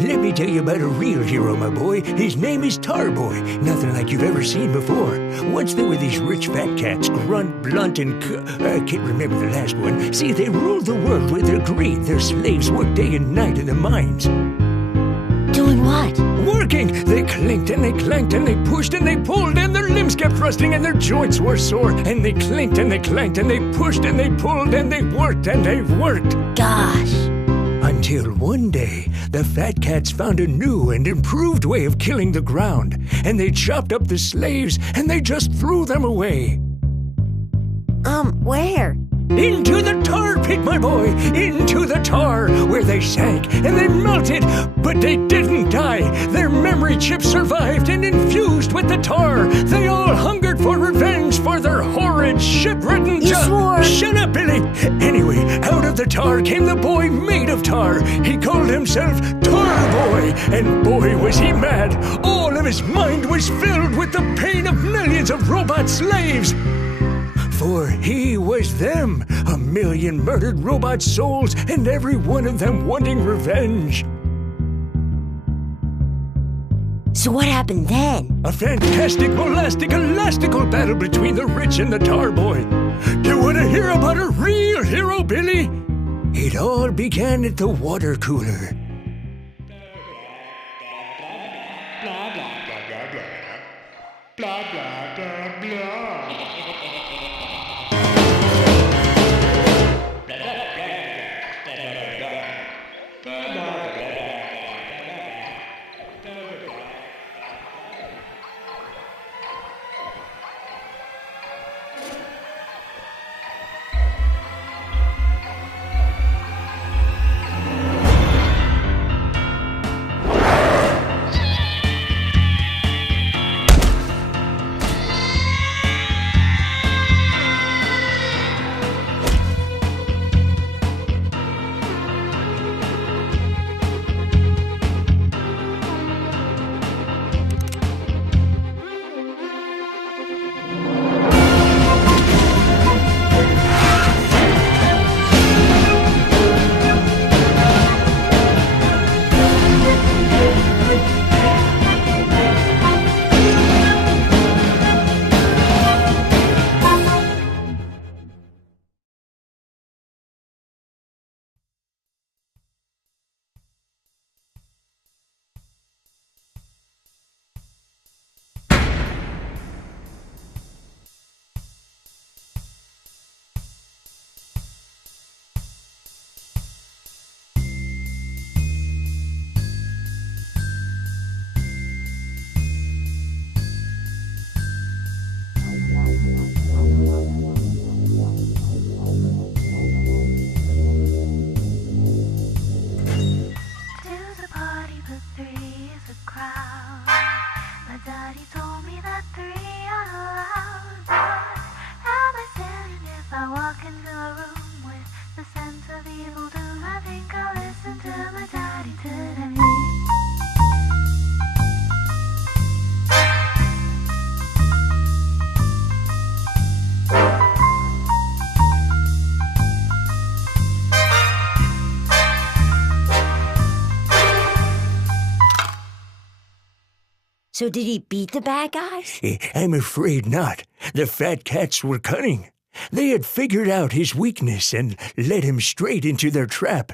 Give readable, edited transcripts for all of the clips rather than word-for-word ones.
Let me tell you about a real hero, my boy. His name is Tarboy. Nothing like you've ever seen before. Once there were these rich fat cats, Grunt, Blunt, and I can't remember the last one. See, they ruled the world with their greed. Their slaves worked day and night in the mines. Doing what? Working! They clinked and they clanked and they pushed and they pulled and their limbs kept rusting and their joints were sore. And they clinked and they clanked and they pushed and they pulled and they worked and they worked. Gosh. Until one day, the fat cats found a new and improved way of killing the ground. And they chopped up the slaves and they just threw them away. Where? Into the tar pit, my boy! Into the tar, where they sank and they melted, but they didn't die. Their memory chips survived and infused with the tar. They all hungered for revenge for their horrid, shit-ridden... You swore! Shut up, Billy! Anyway, out of the tar came the boy made of tar. He called himself Tarboy, and boy was he mad. All of his mind was filled with the pain of millions of robot slaves. For he was them, 1,000,000 murdered robot souls, and every one of them wanting revenge. So what happened then? A fantastic, molastic, elastical battle between the rich and the Tarboy. You want to hear about a real hero, Billy? It all began at the water cooler. Blah, blah, blah, blah, blah. Blah, blah, blah, blah. So did he beat the bad guys? I'm afraid not. The fat cats were cunning. They had figured out his weakness and led him straight into their trap.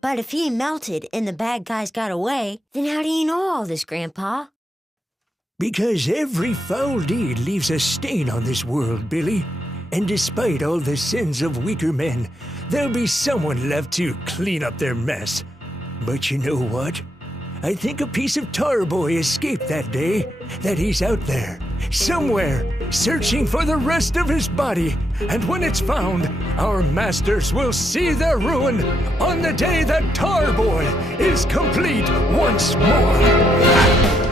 But if he melted and the bad guys got away, then how do you know all this, Grandpa? Because every foul deed leaves a stain on this world, Billy. And despite all the sins of weaker men, there'll be someone left to clean up their mess. But you know what? I think a piece of Tarboy escaped that day, that he's out there, somewhere, searching for the rest of his body. And when it's found, our masters will see their ruin on the day that Tarboy is complete once more.